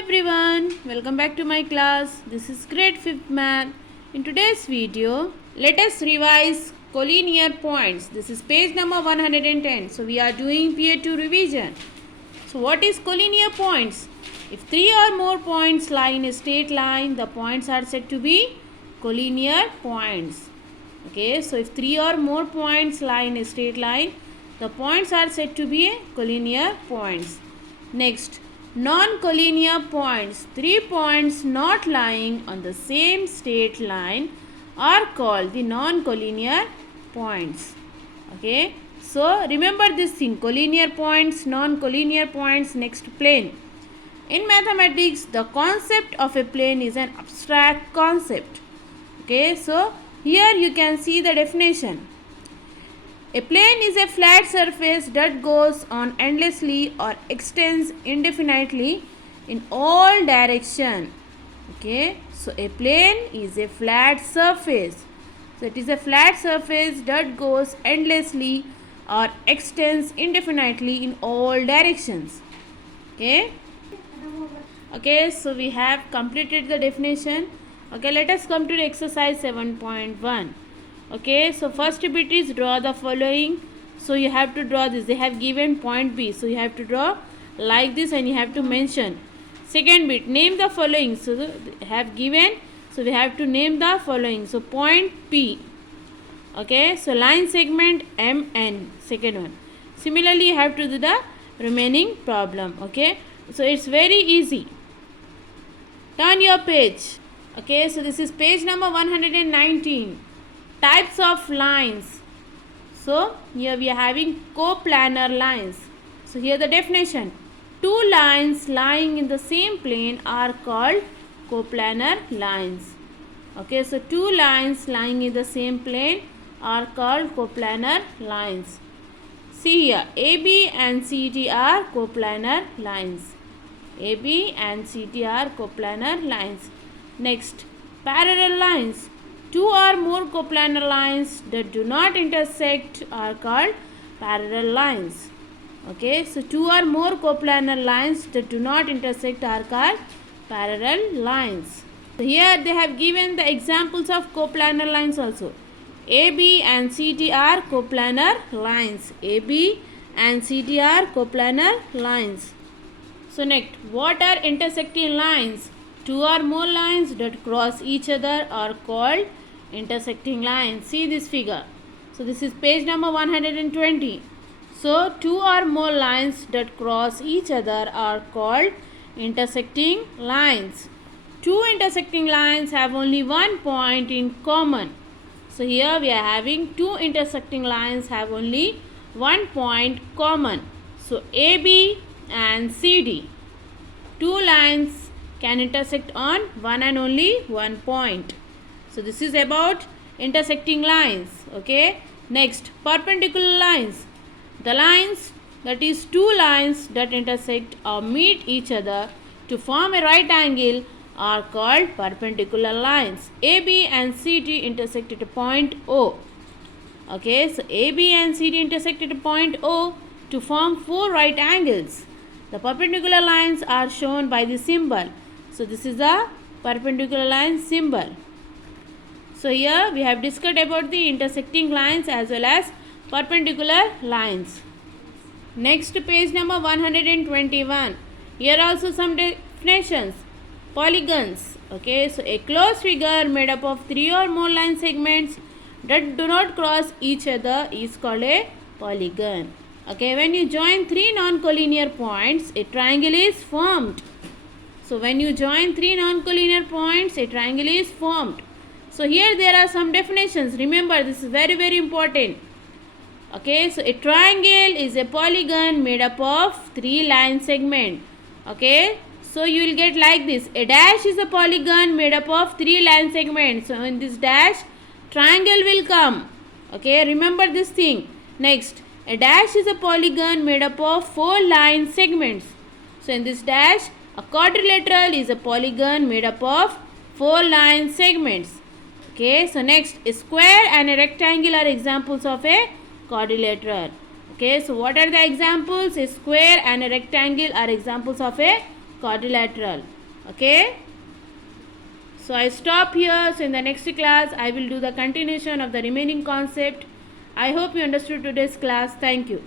everyone, welcome back to my class. This is grade 5th math. In today's video, let us revise collinear points. This is page number 110. So we are doing Peer 2 revision. So what is collinear points? If three or more points lie in a straight line, the points are said to be collinear points. Okay, so if three or more points lie in a straight line, the points are said to be collinear points. Next, non-collinear points. 3 points not lying on the same straight line are called the non-collinear points. Okay, so remember this thing: collinear points, non-collinear points. Next, plane. In mathematics, the concept of a plane is an abstract concept. Okay, so here you can see the definition. A plane is a flat surface that goes on endlessly or extends indefinitely in all directions. Okay, so a plane is a flat surface. So it is a flat surface that goes endlessly or extends indefinitely in all directions. Okay. Okay, so we have completed the definition. Okay, let us come to the exercise 7.1. Okay, so first bit is draw the following. So you have to draw this. They have given point B, so you have to draw like this and you have to mention. Second bit, name the following. So they have given, so we have to name the following. So point P. Okay, so line segment MN, second one. Similarly, you have to do the remaining problem. Okay, so it's very easy. Turn your page. Okay, so this is page number 119. Types of lines. So here we are having coplanar lines. So here the definition: two lines lying in the same plane are called coplanar lines. Okay, so two lines lying in the same plane are called coplanar lines. See here, AB and CD are coplanar lines. AB and CD are coplanar lines. Next, parallel lines. Two or more coplanar lines that do not intersect are called parallel lines. Okay, so two or more coplanar lines that do not intersect are called parallel lines. So here they have given the examples of coplanar lines also. AB and CD are coplanar lines. AB and CD are coplanar lines. So next, what are intersecting lines? Two or more lines that cross each other are called intersecting lines. See this figure. So this is page number 120. So two or more lines that cross each other are called intersecting lines. Two intersecting lines have only one point in common. So here we are having two intersecting lines have only one point common. So AB and CD. Two lines can intersect on one and only one point. So this is about intersecting lines. Okay. Next, perpendicular lines. The lines, that is two lines that intersect or meet each other to form a right angle, are called perpendicular lines. AB and CD intersect at a point O. Okay, so AB and CD intersect at a point O to form four right angles. The perpendicular lines are shown by the symbol. So this is the perpendicular line symbol. So here we have discussed about the intersecting lines as well as perpendicular lines. Next, page number 121. Here also some definitions. Polygons. Okay, so a closed figure made up of three or more line segments that do not cross each other is called a polygon. Okay, when you join three non-collinear points, a triangle is formed. So when you join three non-collinear points, a triangle is formed. So here there are some definitions. Remember, this is very, very important. Okay, so a triangle is a polygon made up of three line segments. Okay, so you will get like this. A dash is a polygon made up of three line segments. So in this dash, triangle will come. Okay, remember this thing. Next, a dash is a polygon made up of four line segments. So in this dash, a quadrilateral is a polygon made up of four line segments. Okay, so next, a square and a rectangle are examples of a quadrilateral. Okay, so what are the examples? A square and a rectangle are examples of a quadrilateral. Okay. So I stop here. So in the next class I will do the continuation of the remaining concept. I hope you understood today's class. Thank you.